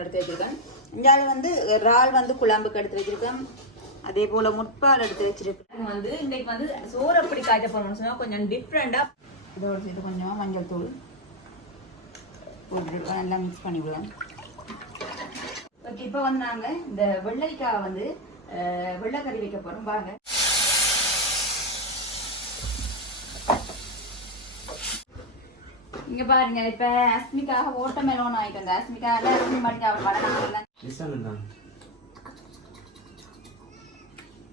மீன் எடுத்து வச்சிருக்கேன். இங்கால வந்து இறால் வந்து குழம்புக்கு எடுத்து வச்சிருக்கேன். அதே போல முட்பால் எடுத்து வச்சிருக்கேன். வந்து இன்னைக்கு வந்து சோறு அப்படி காய்ச்ச போறோம்னு சொன்னா கொஞ்சம் டிஃப்ரெண்டா இதோட சேர்த்து கொஞ்சம் மஞ்சள் தூள் போட்டு நல்லா மிக்ஸ் பண்ணி விடுவேன். ஓகே, இப்போ வந்து நாங்க இந்த வெள்ளரிக்காய் வந்து வெள்ளைக்கறி வைக்க போறோம். வாங்க. இங்க பாருங்க, இப்ப அஸ்மிக்காக ஓட்ட மெலோன் ஆயிட்டு வந்த அஸ்மிக்காக அஸ்மி மாட்டிக்கா வடை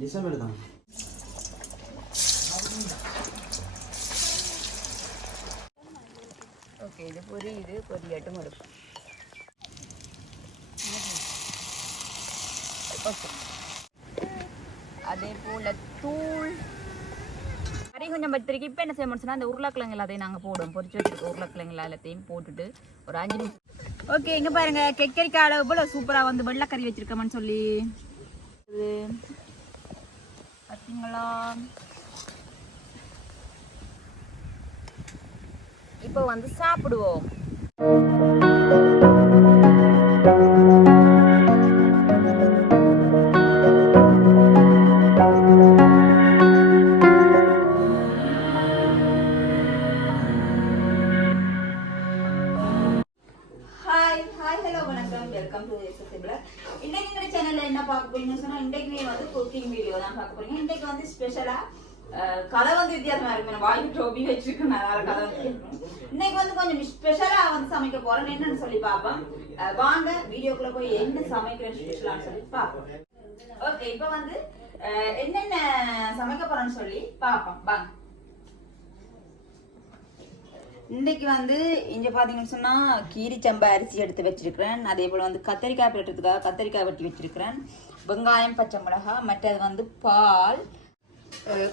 டிசம்பர் தான். ஓகே, இது பொரியட்டும் எடுப்போம். ஓகே, அதே போல தூள் கறி கொஞ்சம் பத்திரிக்கை. இப்போ என்ன செய்யணும் சொன்னால் அந்த உருளைக்கிழங்கு எல்லாத்தையும் நாங்கள் போடுவோம். பொரிச்சு வச்சுருக்கோம் உருளைக்கிழங்கு எல்லாத்தையும் போட்டுட்டு ஒரு 5 நிமிஷம். ஓகே, இங்கே பாருங்க கெக்கரிக்காய் அளவு போல் சூப்பராக வந்து வெள்ளைக்கறி வச்சுருக்கோம்னு சொல்லி பார்த்தீங்களா. இப்போ வந்து சாப்பிடுவோம். இன்னைக்கு எங்க சேனல்ல என்ன பார்க்க போறீங்கன்னு சொன்னா இன்னைக்குமே வந்து குக்கிங் வீடியோ தான் பார்க்க போறீங்க. இன்னைக்கு வந்து ஸ்பெஷலா கதை வந்து வித்தியாசமா இருக்கு. வாங்கி டோபி வச்சிருக்கேன், அதனால கதை வந்து இன்னைக்கு வந்து கொஞ்சம் ஸ்பெஷலா வந்து சமைக்க போறேன். என்னன்னு சொல்லி பார்ப்போம். வாங்க வீடியோக்குள்ள போய் என்ன சமைக்கிறேன் ஸ்பெஷலான்னு சொல்லி பார்ப்போம். ஓகே, இப்போ வந்து என்னென்ன சமைக்க போறேன்னு சொல்லி பார்ப்போம். வாங்க. இன்னைக்கு வந்து இங்க பாத்தீங்கன்னு சொன்னா கீரி சம்பா அரிசி எடுத்து வச்சிருக்கிறேன். அதே போல வந்து கத்திரிக்காய் போட்டுறதுக்காக கத்திரிக்காய் வெட்டி வச்சிருக்கிறேன். வெங்காயம், பச்சை மிளகாய், மற்றது வந்து பால்.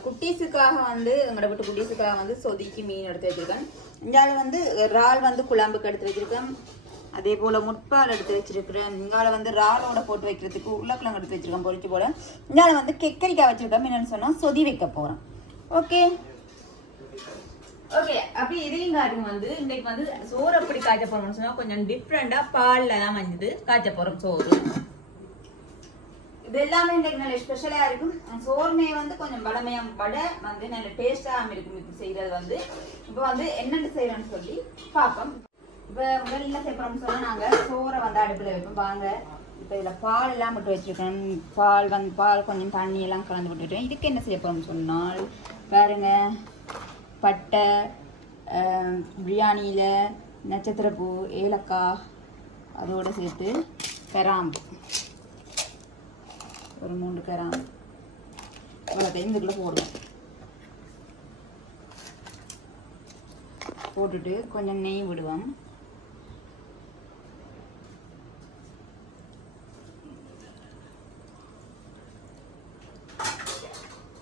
குட்டீஸுக்காக வந்து எங்களோட வீட்டு குட்டீஸுக்காக வந்து சொதிக்கு மீன் எடுத்து வச்சிருக்கேன். இங்கால வந்து இறால் வந்து குழம்புக்கு எடுத்து வச்சிருக்கேன். அதே போல முட்பால் எடுத்து வச்சிருக்கிறேன். இங்கால வந்து இறாலோட போட்டு வைக்கிறதுக்கு உருளைக்கிழங்கு எடுத்து வச்சிருக்கேன் பொரிச்சு போல. இங்கால வந்து கெக்கரிக்காய் வச்சிருக்கேன். என்னன்னு சொன்னா சொதி வைக்க போறேன். ஓகே ஓகே, அப்படி இதையும் காட்டுங்க. வந்து இன்னைக்கு வந்து சோறு அப்படி காய்ச்ச போறோம்னு சொன்னா கொஞ்சம் டிஃப்ரெண்டா பால்ல தான் வந்து காய்ச்ச போறோம் சோறு. இது எல்லாமே இன்னைக்கு நல்ல ஸ்பெஷலா இருக்கும். சோறுமே வந்து கொஞ்சம் வளமையா வடை வந்து நல்ல டேஸ்டாக இருக்கும். இது செய்யறது வந்து இப்போ வந்து என்னென்ன செய்யறோம்னு சொல்லி பார்ப்போம். இப்போ முதல்ல என்ன செய்யறோம்னு சொன்னா நாங்க சோறை வந்து அடுப்புல வைப்போம். வாங்க. இப்போ இதுல பால் எல்லாம் மட்டும் வச்சிருக்கேன். பால் கொஞ்சம் தண்ணி எல்லாம் கலந்து விட்டுட்டேன். இதுக்கு என்ன செய்ய போறோம்னு சொன்னால் பாருங்க, பட்டை, பிரியாணியில் நட்சத்திரப்பூ, ஏலக்காய், அதோடு சேர்த்து கிராம்பு ஒரு 3 கிராம்பு இவ்வளோத்தையும் இதுக்குள்ளே போடுவோம். போட்டுட்டு கொஞ்சம் நெய் விடுவோம்.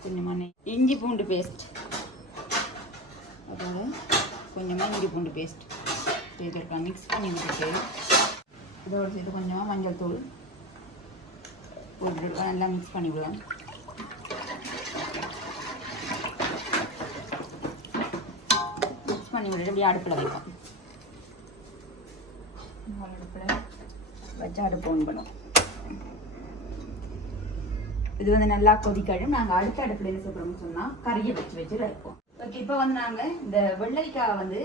கொஞ்சமாக நெய், இஞ்சி பூண்டு பேஸ்ட், அதோட கொஞ்சமாக இஞ்சி பூண்டு பேஸ்ட் சேர்த்துருக்கலாம். மிக்ஸ் பண்ணி விட்டுட்டு இதோடு சேர்த்து கொஞ்சமாக மஞ்சள் தூள் போட்டுட்டு நல்லா மிக்ஸ் பண்ணி விடுவேன். மிக்ஸ் பண்ணி விட்டுட்டு அப்படியே அடுப்பில் வைப்போம். அடுப்பில் வச்சு அடுப்பு ஆன் பண்ணுவோம். இது வந்து நல்லா கொதிக்கணும். நாங்கள் அடுத்த அடுப்பில் என்ன செய்யணும்னு சொன்னால் கறியை வச்சு வைப்போம். ஓகே, இப்போ வந்து நாங்கள் இந்த வெள்ளரிக்காய் வந்து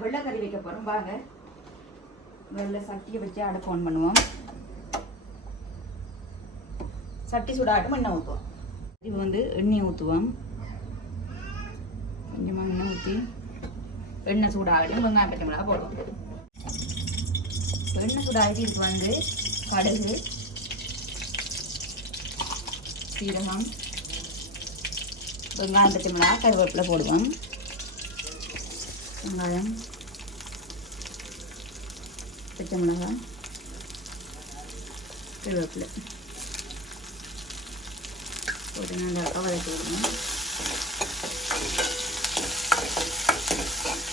வெள்ளைக்கறி வைக்க போகிறோம். வாங்க. வெள்ளை சட்டியை வச்சு அடுப்பு ஆன் பண்ணுவோம். சட்டி சூடாகட்டும், எண்ணெய் ஊற்றுவோம். இது வந்து எண்ணெய் ஊற்றுவோம். கொஞ்சமாக எண்ணெய் ஊற்றி எண்ணெய் சூடாகட்டும். வெங்காயம், பச்சை மிளகாய் போடுவோம். எண்ணெய் சூடாகிட்டு இதுக்கு வந்து கடுகு, சீரகம், வெங்காயம், பச்சை மிளகாய், கருவேப்பிலை போடுவோம். வெங்காயம், பச்சை மிளகாய், கருவேப்பிலை போட்டு நல்லா வதக்கி விடுவோம்.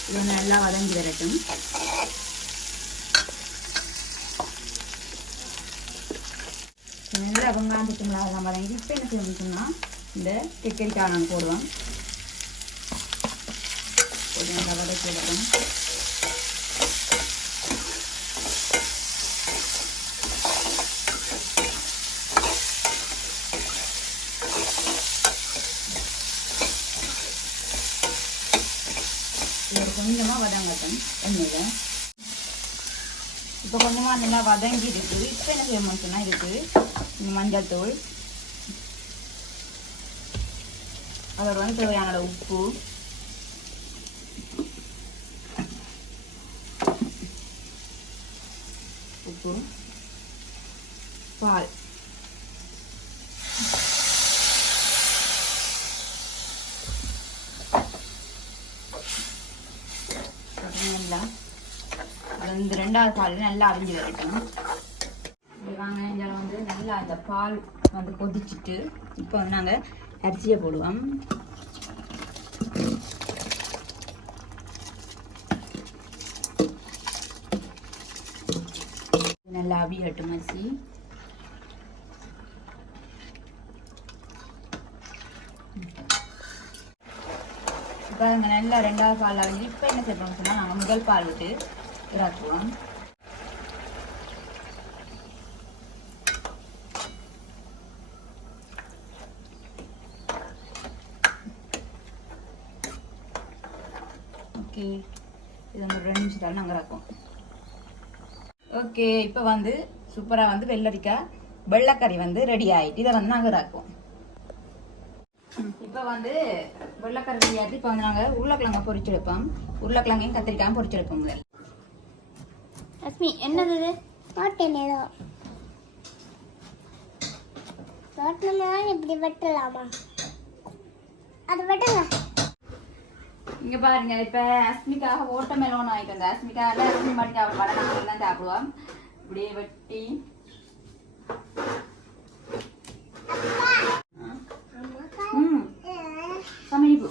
இது நல்லா வதங்கி வரட்டும். நல்லா வெங்காயம், பச்சை மிளகாய் வதங்கி இப்போ என்ன செய்யணும்னு சொன்னால் இந்த கெக்கரிக்காய் நான் போடுவோம். போட்டு நல்லா வதக்கி விடணும். கொஞ்சமாக வதங்கட்டும் எண்ணெயில். இப்போ கொஞ்சமாக நல்லா வதங்கி இருக்குது. இப்போ என்ன செய்யணும்னு சொன்னால் இருக்குது மஞ்சள் தூள், அதோட வந்து தேவையான உப்பு, பால், நல்லா இந்த 2வது பால் நல்லா அவிஞ்சு வரட்டும். வாங்க இதில் வந்து நல்லா அந்த பால் வந்து கொதிச்சுட்டு இப்போ வந்து நாங்கள் அரிசியை போடுவோம். நல்லா அவியட்டும் அரிசி. இப்போ அங்கே நல்லா 2வது பால் அவிஞ்சு இப்போ என்ன செய்யணும்னு சொன்னால் நாங்கள் முதல் பால் விட்டு இறக்குவோம். ஓகே, இது வந்து 2 நிமிஷத்தால் நாங்கள் இறக்குவோம். ஓகே, இப்போ வந்து சூப்பராக வந்து வெள்ளைக்கறி வந்து ரெடி ஆகிட்டு இதை வந்து நாங்கள் இறக்குவோம். இப்போ வந்து வெள்ளைக்கறி ரெடி ஆகிட்டு இப்போ வந்து நாங்கள் உருளைக்கிழங்க பொரிச்செடுப்போம். உருளைக்கிழங்கையும் கத்திரிக்காயும் பொரிச்செடுப்போம். அஸ்மி என்னது இது? இப்படி வெட்டலாமா? அது வெட்டுங்க. இங்க பாருங்க, இப்ப அஸ்மிக்காக ஓட்டமெலோன் வாங்கிட்டு வந்தேன். அஸ்மிக்காக அஸ்மி மாட்டிக்கு அவள் படம் நாங்கள் எல்லாம் சாப்பிடுவோம். இப்படியே வெட்டி சமைப்பு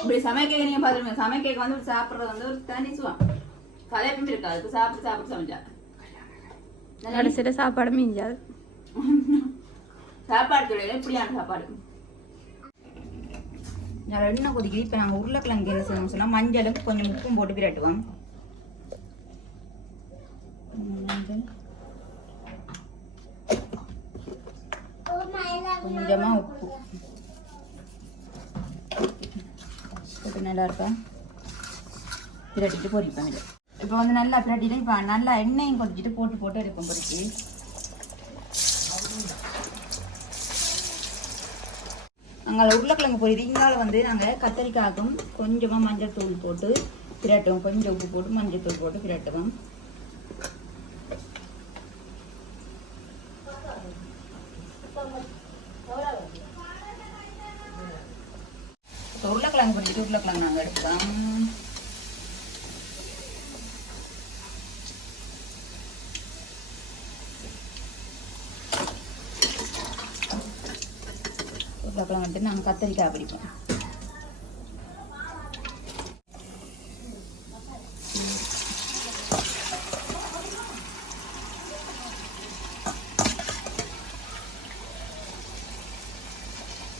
இப்படி சமைக்க நீங்க பாத்துருங்க. சமைக்க வந்து சாப்பிடுறது வந்து ஒரு தனி சுவம், கலைப்பும் இருக்காது. சாப்பிட்டு சமைச்சா கடைசியில சாப்பாடு மீஞ்சாது. சாப்பாடு தொழில இப்படியான சாப்பாடு. நான் எண்ணெய் கொதிக்குது. இப்போ நாங்கள் உருளைக்கிழங்கு என்ன செய்யணும்னு சொன்னால் மஞ்சளும் கொஞ்சம் உப்பும் போட்டு பிரட்டுவோம். கொஞ்சமா உப்பு போட்டு நல்லா இருக்கா பிரட்டிட்டு பொரிப்பேன். இது இப்போ வந்து நல்லா பிரட்டிட்டு இப்போ நல்லா எண்ணெயும் கொதிச்சுட்டு போட்டு எடுப்போம் பொரிச்சு. அங்கே உருளைக்கிழங்கு பொரியுது. இங்கால வந்து நாங்கள் கத்திரிக்காய்க்கும் கொஞ்சமாக மஞ்சள் தூள் போட்டு பிரட்டுவோம். கொஞ்சம் உப்பு போட்டு மஞ்சள் தூள் போட்டு பிரட்டுவோம். உருளைக்கிழங்கு பொரிச்சுட்டு உருளைக்கிழங்கு நாங்கள் எடுப்போம். உருளைக்கிழங்கு எடுத்து நாங்கள் கத்திரிக்காய் பிடிப்போம்.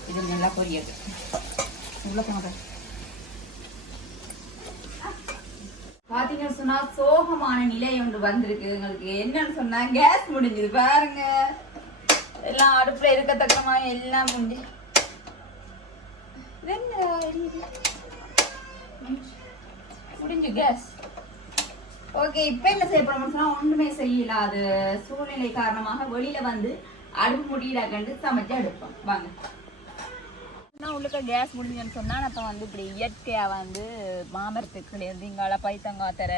இது நல்லா பொரியது. உருளைக்கிழங்கு பாத்தீங்கன்னு சொன்னா சோகமான நிலை ஒன்று வந்திருக்கு எங்களுக்கு. என்னன்னு சொன்னா கேஸ் முடிஞ்சது பாருங்க. எல்லாம் அடுப்புல இருக்கத்தக்கமா எல்லாம் முடிஞ்சு கேஸ். ஓகே, இப்ப என்ன செய்ய போறோம்னு சொன்னா ஒண்ணுமே செய்யல. அது சூழ்நிலை காரணமாக வெளியில வந்து அடுப்பு முடியல கண்டு சமைச்சு அடுப்போம். வாங்க. உள்ளுக்க கேஸ் முடிஞ்சுன்னு சொன்னால் அப்போ வந்து இப்படி இயற்கையாக வந்து மாமரத்துக்குள்ள இருந்து இங்கால பைத்தங்காய் தர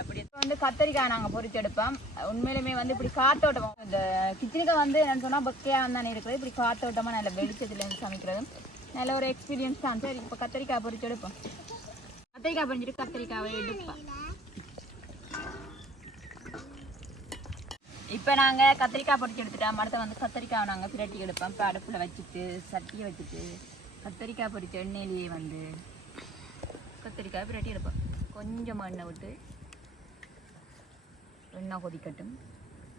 அப்படி வந்து கத்திரிக்காய் நாங்கள் பொரிச்சு எடுப்போம். உண்மையிலுமே வந்து இப்படி காத்தோட்டமாக இந்த கிச்சனுக்கு வந்து என்னன்னு சொன்னால் பக்கையாக தானே இருக்குது. இப்படி காத்தோட்டமாக நல்ல வெளிச்சத்துலேருந்து சமைக்கிறது நல்ல ஒரு எக்ஸ்பீரியன்ஸ் தான். சரி, இப்போ கத்திரிக்காய் பொரிச்சு எடுப்போம். கத்திரிக்காய் பொரிஞ்சிட்டு கத்திரிக்காவை எடுப்போம். இப்போ நாங்கள் கத்திரிக்காய் பொரிச்சு எடுத்துட்டோம். அடுத்த வந்து கத்திரிக்காய் நாங்கள் பிரட்டி எடுப்போம். இப்போ அடுப்பில் வச்சுட்டு சட்டியை வச்சுட்டு கத்திரிக்காய் பொரிச்ச எண்ணெயிலேயே வந்து கத்திரிக்காய் பிரட்டி எடுப்போம். கொஞ்சமாக எண்ணெய் விட்டு எண்ணெய் கொதிக்கட்டும்.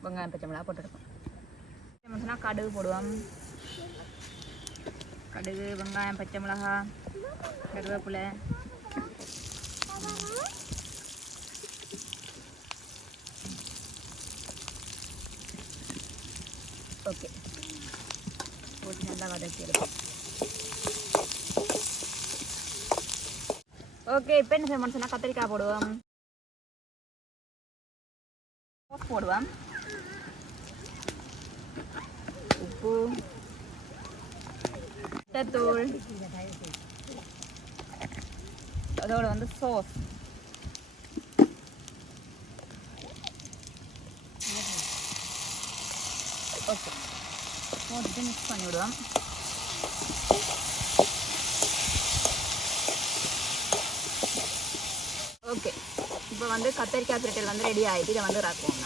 வெங்காயம் பச்சை மிளகா போட்டு எடுப்போம். கடுகு போடுவோம். கடுகு, வெங்காயம், பச்சை மிளகா, கருவேப்பிலை, ஓகே போட்டு நல்லா வதக்கி எடுப்போம். ஓகே இப்போ என்ன செய்யணும்னு சொன்னால் கத்திரிக்காய் போடுவோம், போடுவோம், உப்பு, தூள், அதோட வந்து சோஸ், ஓகே போட்டு மிக்ஸ் பண்ணி விடுவோம். ஓகே இப்போ வந்து கத்திரிக்காய் பிரட்டல் வந்து ரெடி ஆகிட்டு இதை வந்து ராக்குவோம்.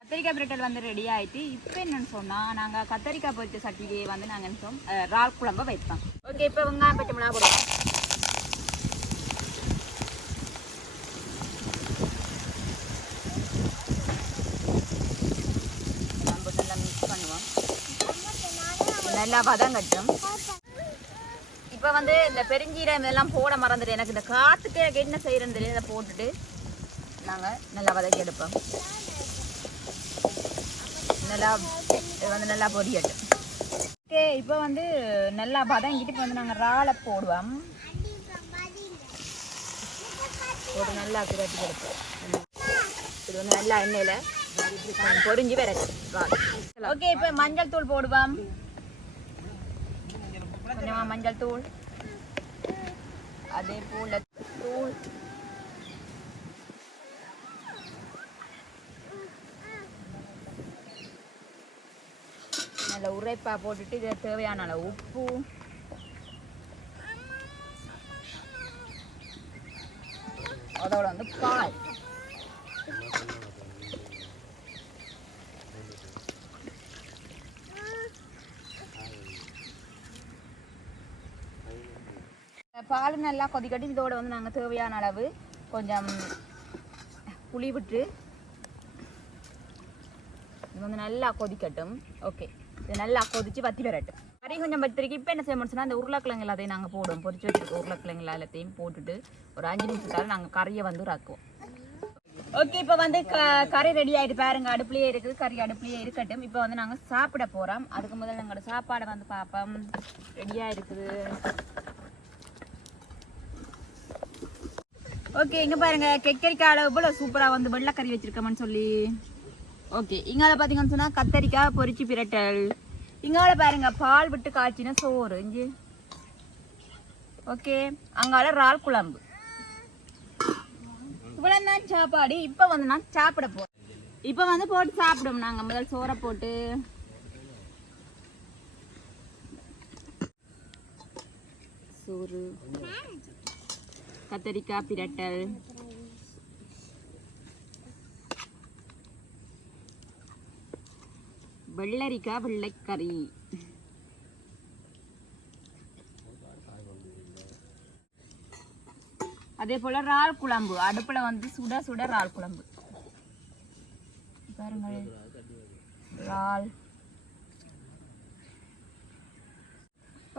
கத்திரிக்காய் பிரட்டல் வந்து ரெடி ஆகிட்டு இப்போ என்னென்னு சொன்னால் நாங்கள் கத்திரிக்காய் பொரிச்ச சட்டியை வந்து நாங்கள் என்ன இறால் குழம்பு வைப்போம். ஓகே இப்போ வெங்காயம் பச்சை மிளகா போடுவோம். நல்லா மிக்ஸ் பண்ணுவோம், நல்லா வதங்கட்டும். இப்போ வந்து இந்த பெருஞ்சீரகம் இதெல்லாம் போட மறந்துட்டு எனக்கு இந்த காற்றுக்கு எனக்கு என்ன செய்யறேன்னு தெரியும். இதை போட்டுட்டு நாங்கள் நல்லா வதக்கி எடுப்போம். நல்லா இது வந்து நல்லா பொரியட்டும். ஓகே இப்போ வந்து நல்லா வதங்கிட்டு இப்போ வந்து நாங்கள் இறாலை போடுவோம். போட்டு நல்லா பிரட்டி எடுப்போம். இது வந்து நல்லா எண்ணெயில் பொரிஞ்சு வரட்டும். ஓகே இப்போ மஞ்சள் தூள் போடுவோம், கொஞ்சமாக மஞ்சள் தூள், அதே போல் தூள், நல்ல உரைப்பாக போட்டுட்டு இதில் தேவையான அளவு உப்பு, அதோட வந்து பால், பால் நல்லா கொதிக்கட்டி இதோட வந்து நாங்கள் தேவையான அளவு கொஞ்சம் புளி விட்டு இது வந்து நல்லா கொதிக்கட்டும். ஓகே இது நல்லா கொதிச்சு வத்தி வரட்டும். கறி கொஞ்சம் பத்திரிக்கை இப்போ என்ன செய்ய முடிச்சுன்னா அந்த உருளைக்கிழங்கு எல்லாத்தையும் நாங்கள் போடுவோம். பொரிச்சு வச்சுருக்க உருளைக்கிழங்கு எல்லாத்தையும் போட்டுட்டு ஒரு 5 நிமிஷத்தால் நாங்கள் கறியை வந்து ராக்குவோம். ஓகே இப்போ வந்து கறி ரெடி ஆகிட்டு பாருங்க, அடுப்புலேயே இருக்குது, கறி அடுப்புலேயே இருக்கட்டும். இப்போ வந்து நாங்கள் சாப்பிட போகிறோம். அதுக்கு முதல்ல எங்களோட சாப்பாடை வந்து பார்ப்போம். ரெடியாக இருக்குது. ஓகே இங்கே பாருங்க கெக்கரிக்காய் அளவு போல் சூப்பராக வந்து வெள்ளைக்கறி வச்சிருக்கோம்னு சொல்லி. ஓகே இங்கால பார்த்தீங்கன்னு சொன்னால் கத்தரிக்காய் பொரிச்சு பிரட்டல். இங்கால பாருங்க பால் விட்டு காய்ச்சின சோறு இஞ்சி. ஓகே அங்கால இறால் குழம்பு. இவ்வளோ தான் சாப்பாடு. இப்போ வந்து நான் சாப்பிட போகிறேன். இப்போ வந்து போட்டு சாப்பிடுவோம். நாங்கள் முதல் சோறை போட்டு சோறு, கத்தரிக்காய் பிரட்டல், வெள்ளரிக்காய் வெள்ளைக்கறி, அதே போல இறால் குழம்பு. அடுப்புல வந்து சுட சுட இறால் குழம்பு பாருங்க. இறால்.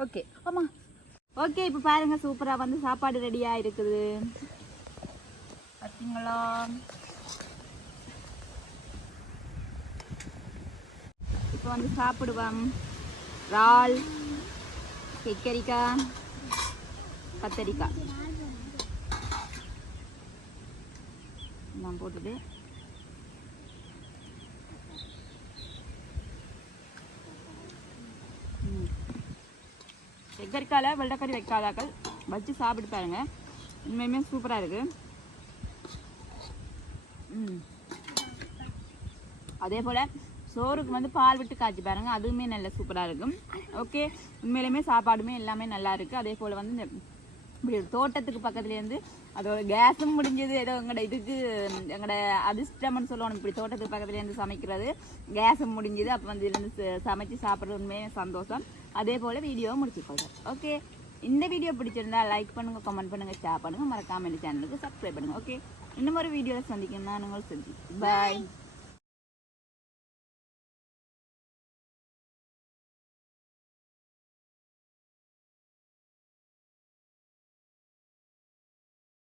ஓகே ஆமா ஓகே இப்போ பாருங்க சூப்பராக வந்து சாப்பாடு ரெடியாக இருக்குது பார்த்தீங்களா. இப்போ வந்து சாப்பிடுவோம். இறால், கெக்கரிக்காய், கத்தரிக்காய் நான் போட்டுட்டு கெக்கரிக்காயில் வெள்ளைக்கறி வைக்காதாக்கள் வச்சு சாப்பிட்டு பாருங்க. உண்மையுமே சூப்பராக இருக்கு. அதே போல் சோறுக்கு வந்து பால் விட்டு காய்ச்சி பாருங்க, அதுவுமே நல்ல சூப்பராக இருக்கும். ஓகே உண்மையிலுமே சாப்பாடுமே எல்லாமே நல்லா இருக்குது. அதே போல் வந்து இந்த இப்படி தோட்டத்துக்கு பக்கத்துலேருந்து அதோட கேஸும் முடிஞ்சது. ஏதோ எங்களோட இதுக்கு எங்களோட அதிர்ஷ்டம்னு சொல்லணும். இப்படி தோட்டத்துக்கு பக்கத்துலேருந்து சமைக்கிறது கேஸும் முடிஞ்சது. அப்போ வந்து இதுலேருந்து சமைச்சு சாப்பிட்றது உண்மையே சந்தோஷம். அதே போல் வீடியோவும் முடிச்சுக்கொள்கிறேன். ஓகே இந்த வீடியோ பிடிச்சிருந்தா லைக் பண்ணுங்கள், கமெண்ட் பண்ணுங்கள், ஷேர் பண்ணுங்கள், மறக்காமல் இந்த சேனலுக்கு சப்ஸ்கிரைப் பண்ணுங்கள். ஓகே இன்னும் ஒரு வீடியோவில் சந்திக்கணும். நான் உங்களை சந்தி. பாய்.